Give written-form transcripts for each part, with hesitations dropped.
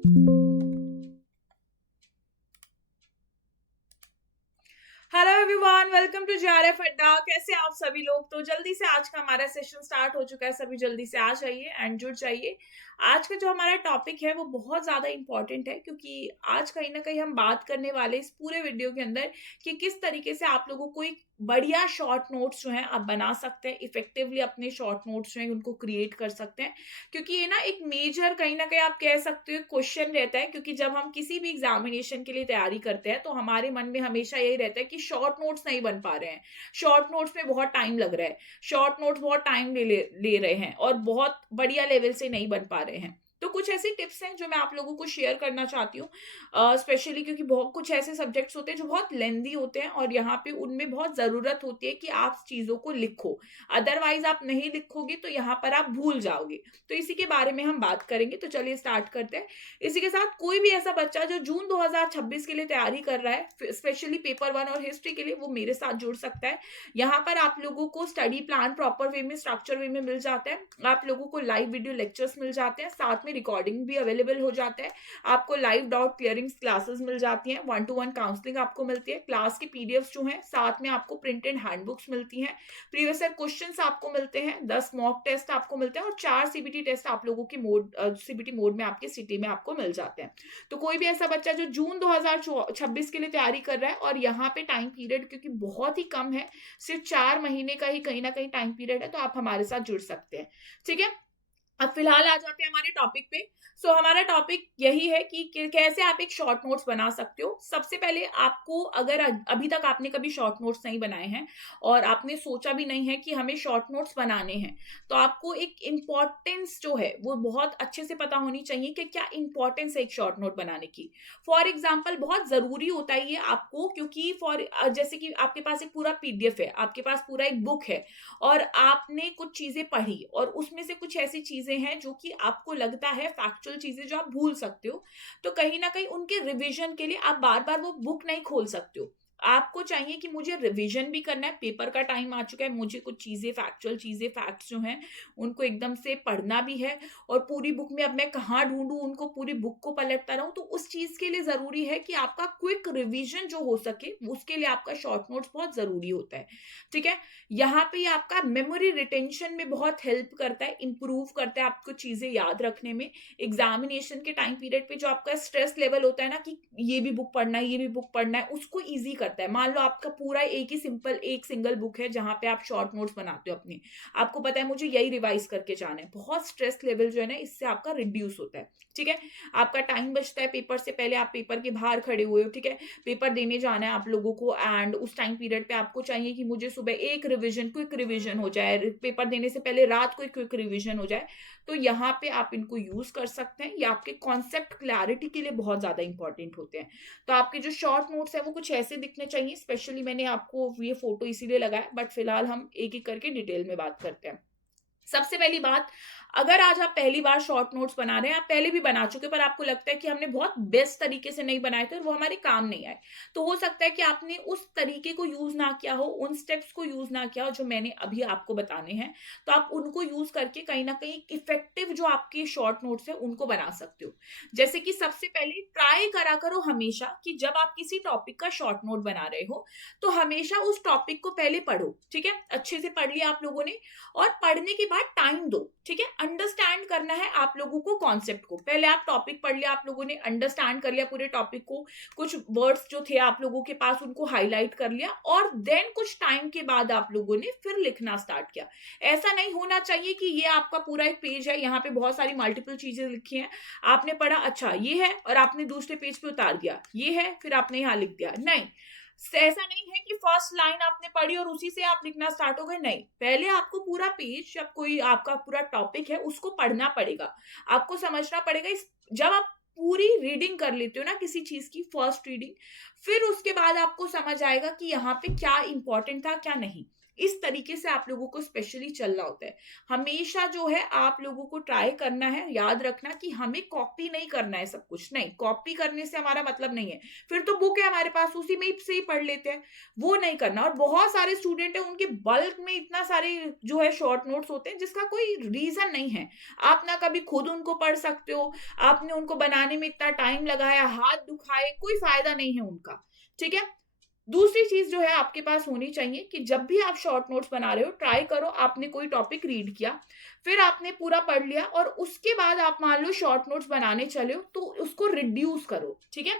Hello everyone, welcome to JRF Adda. कैसे आप सभी लोग? तो जल्दी से आज का हमारा सेशन स्टार्ट हो चुका है। सभी जल्दी से आ जाइए एंड जुड़ जाइए। आज का जो हमारा टॉपिक है वो बहुत ज्यादा इंपॉर्टेंट है, क्योंकि आज कहीं ना कहीं हम बात करने वाले इस पूरे वीडियो के अंदर कि किस तरीके से आप लोगों को एक बढ़िया शॉर्ट नोट्स जो हैं आप बना सकते हैं, इफेक्टिवली अपने शॉर्ट नोट्स जो हैं उनको क्रिएट कर सकते हैं। क्योंकि ये ना एक मेजर कहीं ना कहीं आप कह सकते हो क्वेश्चन रहता है, क्योंकि जब हम किसी भी एग्जामिनेशन के लिए तैयारी करते हैं तो हमारे मन में हमेशा यही रहता है कि शॉर्ट नोट्स नहीं बन पा रहे हैं, शॉर्ट नोट्स में बहुत टाइम लग रहा है, शॉर्ट नोट्स बहुत टाइम ले रहे हैं और बहुत बढ़िया लेवल से नहीं बन पा रहे हैं। तो कुछ ऐसी टिप्स हैं जो मैं आप लोगों को शेयर करना चाहती हूँ, स्पेशली क्योंकि बहुत कुछ ऐसे सब्जेक्ट्स होते हैं जो बहुत लेंदी होते हैं और यहाँ पे उनमें बहुत जरूरत होती है कि आप चीजों को लिखो। अदरवाइज आप नहीं लिखोगे तो यहाँ पर आप भूल जाओगे। तो इसी के बारे में हम बात करेंगे। तो चलिए स्टार्ट करते हैं। इसी के साथ कोई भी ऐसा बच्चा जो जून 2026 के लिए तैयारी कर रहा है, स्पेशली पेपर 1 और हिस्ट्री के लिए, वो मेरे साथ जुड़ सकता है। यहाँ पर आप लोगों को स्टडी प्लान प्रॉपर वे में, स्ट्रक्चर वे में मिल जाता है। आप लोगों को लाइव वीडियो लेक्चर्स मिल जाते हैं, साथ में रिकॉर्डिंग भी अवेलेबल हो जाता है। आपको लाइव डाउट क्लियरिंग क्लासेस मिल जाती हैं, 1-to-1 काउंसलिंग आपको मिलती है, क्लास की पीडीएफ जो है, साथ में आपको प्रिंटेड हैंडबुक्स मिलती हैं, प्रीवियस ईयर क्वेश्चंस आपको मिलते हैं, 10 मॉक टेस्ट आपको मिलते हैं और 4 सीबीटी टेस्ट आप लोगों की मोड सीबीटी मोड में आपके सिटी में आपको मिल जाते हैं। तो कोई भी ऐसा बच्चा जो जून 2026 के लिए तैयारी कर रहा है और यहाँ पे टाइम पीरियड क्योंकि बहुत ही कम है, सिर्फ 4 महीने का ही कहीं ना कहीं टाइम पीरियड है, तो आप हमारे साथ जुड़ सकते हैं। ठीक है, अब फिलहाल आ जाते हैं हमारे टॉपिक पे। हमारा टॉपिक यही है कि कैसे आप एक शॉर्ट नोट्स बना सकते हो। सबसे पहले आपको, अगर अभी तक आपने कभी शॉर्ट नोट्स नहीं बनाए हैं और आपने सोचा भी नहीं है कि हमें शॉर्ट नोट्स बनाने हैं, तो आपको एक इम्पॉर्टेंस जो है वो बहुत अच्छे से पता होनी चाहिए कि क्या इंपॉर्टेंस है एक शॉर्ट नोट बनाने की। फॉर एग्जाम्पल, बहुत जरूरी होता है ये आपको, क्योंकि जैसे कि आपके पास एक पूरा पीडीएफ है, आपके पास पूरा एक बुक है और आपने कुछ चीजें पढ़ी और उसमें से कुछ ऐसी चीजें हैं जो कि आपको लगता है फैक्चुअल चीजें जो आप भूल सकते हो, तो कहीं ना कहीं उनके रिवीजन के लिए आप बार बार वो बुक नहीं खोल सकते हो। आपको चाहिए कि मुझे रिवीजन भी करना है, पेपर का टाइम आ चुका है, मुझे कुछ चीजें, फैक्चुअल चीजें, फैक्ट्स जो हैं उनको एकदम से पढ़ना भी है और पूरी बुक में अब मैं कहाँ ढूंढूं उनको, पूरी बुक को पलटता रहूं, तो उस चीज के लिए जरूरी है कि आपका क्विक रिवीजन जो हो सके, उसके लिए आपका शॉर्ट नोट्स बहुत जरूरी होता है। ठीक है, यहाँ पे आपका मेमोरी रिटेंशन में बहुत हेल्प करता है, इंप्रूव करता है आपको चीजें याद रखने में। एग्जामिनेशन के टाइम पीरियड पे जो आपका स्ट्रेस लेवल होता है ना कि ये भी बुक पढ़ना है, ये भी बुक पढ़ना है, उसको इजी करता है। मान लो आपका पूरा एक ही एक सिंगल बुक है जहां पे आप शॉर्ट नोट्स बनाते हो अपने, आपको पता है मुझे यही रिवाइज करके जाना है, बहुत स्ट्रेस लेवल जो है ना इससे आपका रिड्यूस होता है। ठीक है, आपका टाइम बचता है, पेपर से पहले आप पेपर के बाहर खड़े हुए हो, ठीक है, पेपर देने जाना है आप लोगों को, एंड उस टाइम पीरियड पे आपको चाहिए कि मुझे सुबह एक रिवीजन, क्विक रिवीजन हो जाए, पेपर देने से पहले रात को एक क्विक रिवीजन हो जाए, तो यहाँ पे आप इनको यूज कर सकते हैं। ये आपके कॉन्सेप्ट क्लैरिटी के लिए बहुत ज्यादा इंपॉर्टेंट होते हैं। तो आपके जो शॉर्ट नोट्स है वो कुछ ऐसे दिखने चाहिए। स्पेशली मैंने आपको ये फोटो इसीलिए लगाया, बट फिलहाल हम एक एक करके डिटेल में बात करते हैं। सबसे पहली बात, अगर आज आप पहली बार शॉर्ट नोट्स बना रहे हैं, आप पहले भी बना चुके पर आपको लगता है कि हमने बहुत बेस्ट तरीके से नहीं बनाए थे और वो हमारे काम नहीं आए, तो हो सकता है कि आपने उस तरीके को यूज ना किया हो, उन स्टेप्स को यूज ना किया हो जो मैंने अभी आपको बताने हैं। तो आप उनको यूज करके कहीं ना कहीं इफेक्टिव जो आपके शॉर्ट नोट्स है उनको बना सकते हो। जैसे कि सबसे पहले ट्राई करा करो हमेशा कि जब आप किसी टॉपिक का शॉर्ट नोट बना रहे हो तो हमेशा उस टॉपिक को पहले पढ़ो। ठीक है, अच्छे से पढ़ लिया आप लोगों ने, और पढ़ने के बाद टाइम दो। ठीक है, अंडरस्टैंड करना है आप लोगों को कॉन्सेप्ट को। पहले आप टॉपिक पढ़ लिया, आप लोगों ने अंडरस्टैंड कर लिया पूरे टॉपिक को, कुछ वर्ड्स जो थे आप लोगों के पास उनको हाईलाइट कर लिया, और देन कुछ टाइम के बाद आप लोगों ने फिर लिखना स्टार्ट किया। ऐसा नहीं होना चाहिए कि ये आपका पूरा एक पेज है, यहाँ पे बहुत सारी मल्टीपल चीजें लिखी हैं, आपने पढ़ा अच्छा ये है और आपने दूसरे पेज पे उतार दिया ये है, फिर आपने यहाँ लिख दिया। नहीं, ऐसा नहीं है कि फर्स्ट लाइन आपने पढ़ी और उसी से आप लिखना स्टार्ट हो गए। नहीं, पहले आपको पूरा पेज, जब कोई आपका पूरा टॉपिक है उसको पढ़ना पड़ेगा, आपको समझना पड़ेगा। जब आप पूरी रीडिंग कर लेते हो ना किसी चीज की, फर्स्ट रीडिंग, फिर उसके बाद आपको समझ आएगा कि यहाँ पे क्या इंपॉर्टेंट था क्या नहीं। इस तरीके से आप लोगों को स्पेशली चलना होता है। हमेशा जो है आप लोगों को ट्राई करना है, याद रखना कि हमें कॉपी नहीं करना है सब कुछ, नहीं, कॉपी करने से हमारा मतलब नहीं है। फिर तो बुक है हमारे पास, उसी में से ही पढ़ लेते हैं, वो नहीं करना। और बहुत सारे स्टूडेंट है, उनके बल्क में इतना सारे जो है शॉर्ट नोट्स होते हैं जिसका कोई रीजन नहीं है। आप ना कभी खुद उनको पढ़ सकते हो, आपने उनको बनाने में इतना टाइम लगाया, हाथ दुखाए, कोई फायदा नहीं है उनका, ठीक है। दूसरी चीज जो है आपके पास होनी चाहिए कि जब भी आप शॉर्ट नोट्स बना रहे हो, ट्राई करो आपने कोई टॉपिक रीड किया, फिर आपने पूरा पढ़ लिया और उसके बाद आप मान लो शॉर्ट नोट्स बनाने चले हो, तो उसको रिड्यूस करो, ठीक है।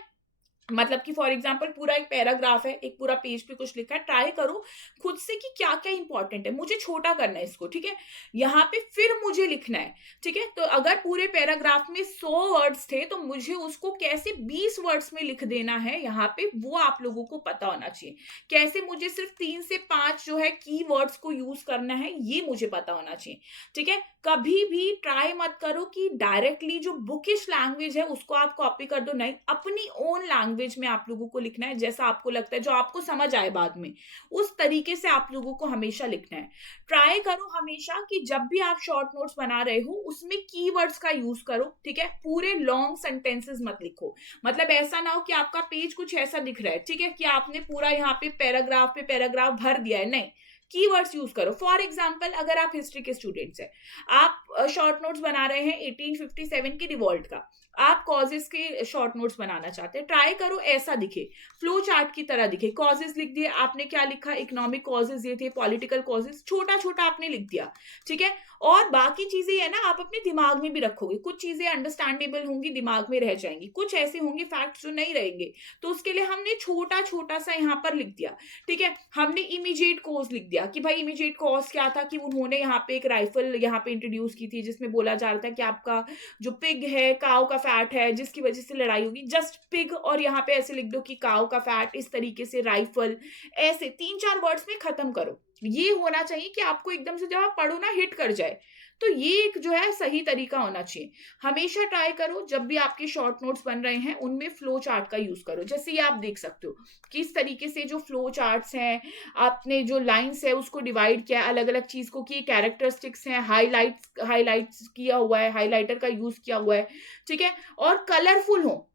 मतलब कि फॉर एग्जाम्पल पूरा एक पैराग्राफ है, एक पूरा पेज पे कुछ लिखा है, ट्राई करो खुद से कि क्या क्या इंपॉर्टेंट है, मुझे छोटा करना है इसको, ठीक है। यहाँ पे फिर मुझे लिखना है, ठीक है। तो अगर पूरे पैराग्राफ में 100 वर्ड्स थे तो मुझे उसको कैसे 20 वर्ड्स में लिख देना है यहाँ पे, वो आप लोगों को पता होना चाहिए। कैसे मुझे सिर्फ 3 से 5 जो है की वर्ड्स को यूज करना है, ये मुझे पता होना चाहिए, ठीक है। कभी भी ट्राई मत करो कि डायरेक्टली जो बुकिश लैंग्वेज है उसको आप कॉपी कर दो, नहीं, अपनी ओन लैंग्वेज में आप लोगों को लिखना है, जैसा आपको लगता है, जो आपको समझ आए बाद में, उस तरीके से आप लोगों को हमेशा लिखना है। ट्राई करो हमेशा कि जब भी आप शॉर्ट नोट्स बना रहे हो उसमें कीवर्ड्स का यूज करो, ठीक है। पूरे लॉन्ग सेंटेंसेस मत लिखो, मतलब ऐसा ना हो कि आपका पेज कुछ ऐसा दिख रहा है, ठीक है, कि आपने पूरा यहाँ पे पैराग्राफ भर दिया है, नहीं, कीवर्ड्स यूज करो। फॉर एग्जाम्पल अगर आप हिस्ट्री के स्टूडेंट्स हैं, आप शॉर्ट नोट्स बना रहे हैं 1857 की रिवॉल्ट का, आप कॉजेस के शॉर्ट नोट्स बनाना चाहते हैं, ट्राई करो ऐसा दिखे, फ्लो चार्ट की तरह दिखे। कॉजेस लिख दिए आपने, क्या लिखा, इकोनॉमिक कॉजेस ये थे, पॉलिटिकल कॉजेस, छोटा छोटा आपने लिख दिया, ठीक है। और बाकी चीजें है ना, आप अपने दिमाग में भी रखोगे, कुछ चीजें अंडरस्टैंडेबल होंगी, दिमाग में रह जाएंगी, कुछ ऐसे होंगे फैक्ट्स जो नहीं रहेंगे, तो उसके लिए हमने छोटा छोटा सा यहाँ पर लिख दिया, ठीक है। हमने इमीडिएट कॉज लिख दिया कि भाई इमीडिएट कॉज क्या था, कि उन्होंने यहाँ पे एक राइफल यहाँ पे इंट्रोड्यूस की थी जिसमें बोला जा रहा था कि आपका जो पिग है, काव का फैट है, जिसकी वजह से लड़ाई होगी, जस्ट पिग, और यहाँ पे ऐसे लिख दो कि काव का फैट, इस तरीके से राइफल, ऐसे 3-4 वर्ड्स में खत्म करो। ये होना चाहिए कि आपको एकदम से जब आप पढ़ो ना हिट कर जाए, तो ये एक जो है सही तरीका होना चाहिए। हमेशा ट्राई करो जब भी आपके शॉर्ट नोट्स बन रहे हैं उनमें फ्लो चार्ट का यूज करो, जैसे ये आप देख सकते हो किस तरीके से जो फ्लो चार्ट्स हैं, आपने जो लाइंस है उसको डिवाइड किया अलग अलग चीज को, कि कैरेक्टरिस्टिक्स हैं, हाईलाइट्स किया हुआ है, हाईलाइटर का यूज किया हुआ है, ठीक है, और कलरफुल हो।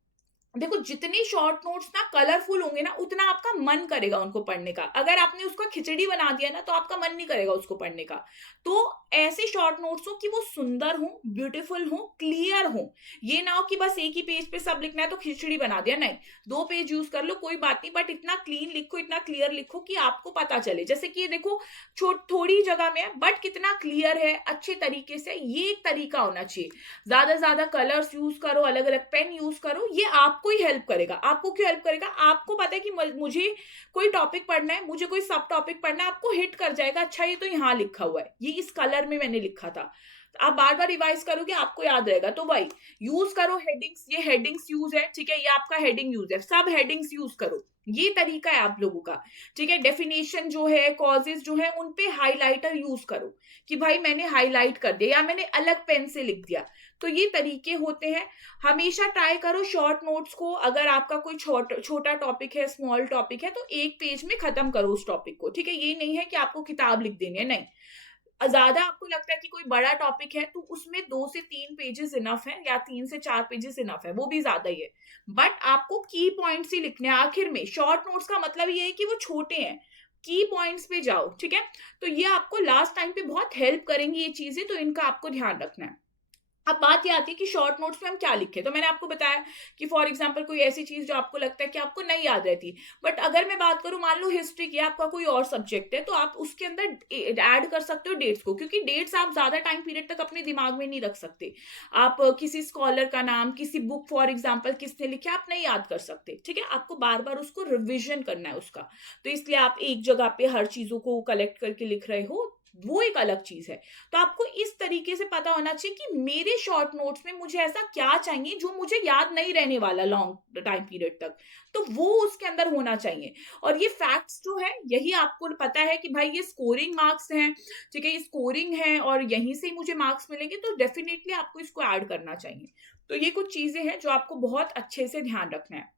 देखो जितने शॉर्ट नोट्स ना कलरफुल होंगे ना, उतना आपका मन करेगा उनको पढ़ने का। अगर आपने उसका खिचड़ी बना दिया ना, तो आपका मन नहीं करेगा उसको पढ़ने का। तो ऐसे शॉर्ट नोट्स हो कि वो सुंदर हो, ब्यूटीफुल हो, क्लियर हो। ये ना हो कि बस एक ही पेज पे सब लिखना है तो खिचड़ी बना दिया, नहीं, 2 पेज यूज कर लो, कोई बात नहीं, बट इतना क्लीन लिखो, इतना क्लियर लिखो कि आपको पता चले। जैसे कि ये देखो थोड़ी जगह में है बट कितना क्लियर है, अच्छे तरीके से, ये एक तरीका होना चाहिए। ज्यादा कलर्स यूज करो, अलग अलग पेन यूज करो, ये आपको ही हेल्प करेगा। आपको क्यों हेल्प करेगा, आपको पता है कि मुझे कोई टॉपिक पढ़ना है, मुझे कोई सब टॉपिक पढ़ना है, आपको हिट कर जाएगा, अच्छा ये तो यहाँ लिखा हुआ है, ये इस कलर में मैंने लिखा था, आप बार बार रिवाइज करोगे आपको याद रहेगा। तो भाई यूज करो हेडिंग्स, ये हेडिंग्स यूज है, ठीक है, ये आपका हेडिंग यूज है, सब हेडिंग्स यूज करो, ये तरीका है आप लोगों का, ठीक है। डेफिनेशन जो है, कॉजेस जो है, उन पे हाइलाइटर यूज करो कि भाई मैंने हाईलाइट कर दिया या मैंने अलग पेन से लिख दिया, तो ये तरीके होते हैं। हमेशा ट्राई करो शॉर्ट नोट्स को, अगर आपका कोई छोटा टॉपिक है, स्मॉल टॉपिक है, तो एक पेज में खत्म करो उस टॉपिक को, ठीक है। ये नहीं है कि आपको किताब लिख देनी है, नहीं, ज्यादा आपको लगता है कि कोई बड़ा टॉपिक है तो उसमें 2 से 3 पेजेस इनफ है, या 3 से 4 पेजेस इनफ है, वो भी ज्यादा ही है, बट आपको की पॉइंट्स ही लिखने हैं आखिर में। शॉर्ट नोट्स का मतलब ये है कि वो छोटे हैं, की पॉइंट्स पे जाओ, ठीक है। तो ये आपको लास्ट टाइम पे बहुत हेल्प करेंगी ये चीजें, तो इनका आपको ध्यान रखना है। अब बात ये आती है कि शॉर्ट नोट्स में हम क्या लिखें, तो मैंने आपको बताया कि फॉर एग्जांपल कोई ऐसी चीज जो आपको लगता है कि आपको नहीं याद रहती, बट अगर मैं बात करूं, मान लो हिस्ट्री की, आपका कोई और सब्जेक्ट है, तो आप उसके अंदर ऐड कर सकते हो डेट्स को, क्योंकि डेट्स आप ज्यादा टाइम पीरियड तक अपने दिमाग में नहीं रख सकते। आप किसी स्कॉलर का नाम, किसी बुक फॉर एग्जाम्पल किसने लिखा, आप नहीं याद कर सकते, ठीक है, आपको बार बार उसको रिविजन करना है उसका, तो इसलिए आप एक जगह पे हर चीजों को कलेक्ट करके लिख रहे हो, वो एक अलग चीज है। तो आपको इस तरीके से पता होना चाहिए कि मेरे शॉर्ट नोट्स में मुझे ऐसा क्या चाहिए जो मुझे याद नहीं रहने वाला लॉन्ग टाइम पीरियड तक, तो वो उसके अंदर होना चाहिए। और ये फैक्ट्स जो है, यही आपको पता है कि भाई ये स्कोरिंग मार्क्स हैं, ठीक है, ये स्कोरिंग है और यहीं से ही मुझे मार्क्स मिलेंगे, तो डेफिनेटली आपको इसको ऐड करना चाहिए। तो ये कुछ चीजें हैं जो आपको बहुत अच्छे से ध्यान रखना है।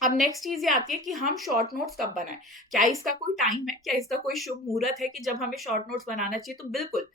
अब नेक्स्ट चीज ये आती है कि हम शॉर्ट नोट्स कब बनाएं। क्या इसका कोई टाइम है, क्या इसका कोई शुभ मुहूर्त है कि जब हमें शॉर्ट नोट्स बनाना चाहिए? तो बिल्कुल,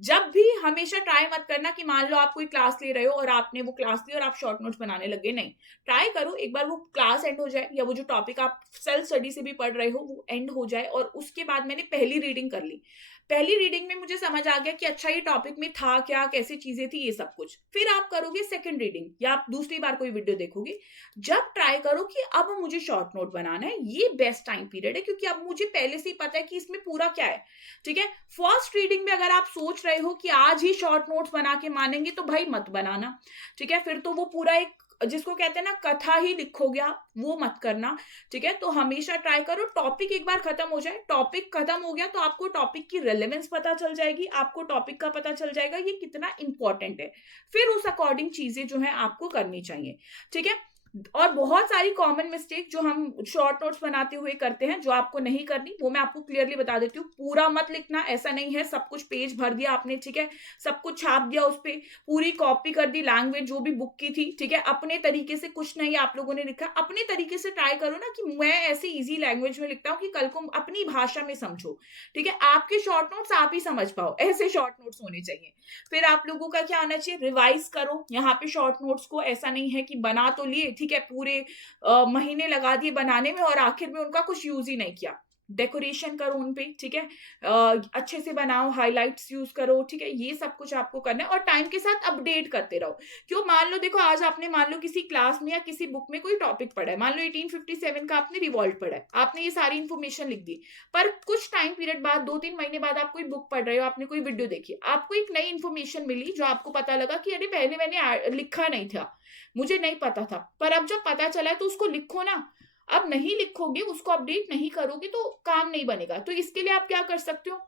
जब भी, हमेशा ट्राई मत करना कि मान लो आप कोई क्लास ले रहे हो और आपने वो क्लास ली और आप शॉर्ट नोट्स बनाने लगे, नहीं। ट्राई करो एक बार वो क्लास एंड हो जाए, या वो जो टॉपिक आप सेल्फ स्टडी से भी पढ़ रहे हो वो एंड हो जाए, और उसके बाद मैंने पहली रीडिंग कर ली। पहली रीडिंग में मुझे समझ आ गया कि अच्छा ये टॉपिक में था क्या, कैसी चीजें थी, ये सब कुछ। फिर आप करोगे सेकंड रीडिंग, या आप दूसरी बार कोई वीडियो देखोगे, जब ट्राई करो कि अब मुझे शॉर्ट नोट बनाना है। ये बेस्ट टाइम पीरियड है, क्योंकि अब मुझे पहले से ही पता है कि इसमें पूरा क्या है। ठीक है। फर्स्ट रीडिंग में अगर आप सोच रहे हो कि आज ही शॉर्ट नोट्स बना के मानेंगे, तो भाई मत बनाना। ठीक है। फिर तो वो पूरा एक, जिसको कहते हैं ना, कथा ही लिखोगे आप, वो मत करना। ठीक है। तो हमेशा ट्राई करो टॉपिक एक बार खत्म हो जाए। टॉपिक खत्म हो गया तो आपको टॉपिक की रेलेवेंस पता चल जाएगी, आपको टॉपिक का पता चल जाएगा ये कितना इंपॉर्टेंट है। फिर उस अकॉर्डिंग चीजें जो है आपको करनी चाहिए। ठीक है। और बहुत सारी कॉमन मिस्टेक जो हम शॉर्ट नोट्स बनाते हुए करते हैं, जो आपको नहीं करनी, वो मैं आपको क्लियरली बता देती हूँ। पूरा मत लिखना, ऐसा नहीं है सब कुछ पेज भर दिया आपने, ठीक है, सब कुछ छाप दिया उस पे, पूरी कॉपी कर दी लैंग्वेज जो भी बुक की थी, ठीक है, अपने तरीके से कुछ नहीं आप लोगों ने लिखा। अपने तरीके से ट्राई करो ना कि मैं ऐसे इजी लैंग्वेज में लिखता हूँ कि कल को अपनी भाषा में समझो। ठीक है। आपके शॉर्ट नोट्स आप ही समझ पाओ, ऐसे शॉर्ट नोट्स होने चाहिए। फिर आप लोगों का क्या होना चाहिए, रिवाइज करो यहाँ पे शॉर्ट नोट्स को। ऐसा नहीं है कि बना तो लिए, ठीक है, पूरे महीने लगा दिए बनाने में और आखिर में उनका कुछ यूज ही नहीं किया। डेकोरेशन करो उनपे, ठीक है, अच्छे से बनाओ, हाइलाइट्स यूज करो, ठीक है, ये सब कुछ आपको करना है। और टाइम के साथ अपडेट करते रहो। क्यों, मान लो देखो, आज आपने मान लो किसी क्लास में या किसी बुक में कोई टॉपिक पढ़ा है, मान लो 1857 का आपने रिवॉल्ट पढ़ा है, आपने ये सारी इन्फॉर्मेशन लिख दी। पर कुछ टाइम पीरियड बाद, 2-3 महीने बाद आप कोई बुक पढ़ रहे हो, आपने कोई वीडियो देखी, आपको एक नई इन्फॉर्मेशन मिली, जो आपको पता लगा कि अरे पहले मैंने लिखा नहीं था, मुझे नहीं पता था, पर अब जब पता चला है तो उसको लिखो ना। अब नहीं लिखोगे, उसको अपडेट नहीं करोगे तो काम नहीं बनेगा। तो इसके लिए आप क्या कर सकते हो,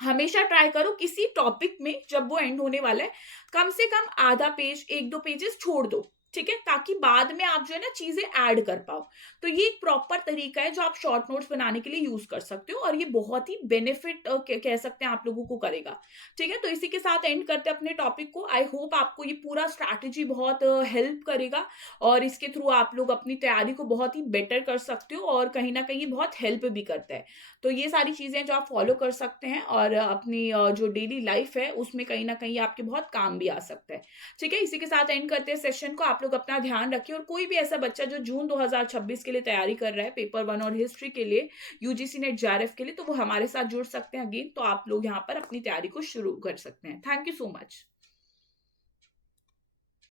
हमेशा ट्राई करो किसी टॉपिक में जब वो एंड होने वाला है, कम से कम आधा पेज, 1-2 पेजेस छोड़ दो। ठीक है, ताकि बाद में आप जो है ना चीजें ऐड कर पाओ। तो ये एक प्रॉपर तरीका है जो आप शॉर्ट नोट्स बनाने के लिए यूज कर सकते हो, और ये बहुत ही बेनिफिट कह सकते हैं आप लोगों को करेगा। ठीक है। तो इसी के साथ एंड करते हैं अपने टॉपिक को। आई होप आपको ये पूरा स्ट्रैटेजी बहुत हेल्प करेगा, और इसके थ्रू आप लोग अपनी तैयारी को बहुत ही बेटर कर सकते हो, और कहीं ना कहीं बहुत हेल्प भी करता है। तो ये सारी चीजें जो आप फॉलो कर सकते हैं, और अपनी जो डेली लाइफ है उसमें कहीं ना कहीं आपके बहुत काम भी आ सकता है। ठीक है। इसी के साथ एंड करते हैं सेशन को। आप लोग अपना ध्यान रखिए, और कोई भी ऐसा बच्चा जो जून 2026 के लिए तैयारी कर रहा है, पेपर 1 और हिस्ट्री के लिए, यूजीसी नेट जेआरएफ के लिए, तो वो हमारे साथ जुड़ सकते हैं अगेन। तो आप लोग यहाँ पर अपनी तैयारी को शुरू कर सकते हैं। Thank you so much.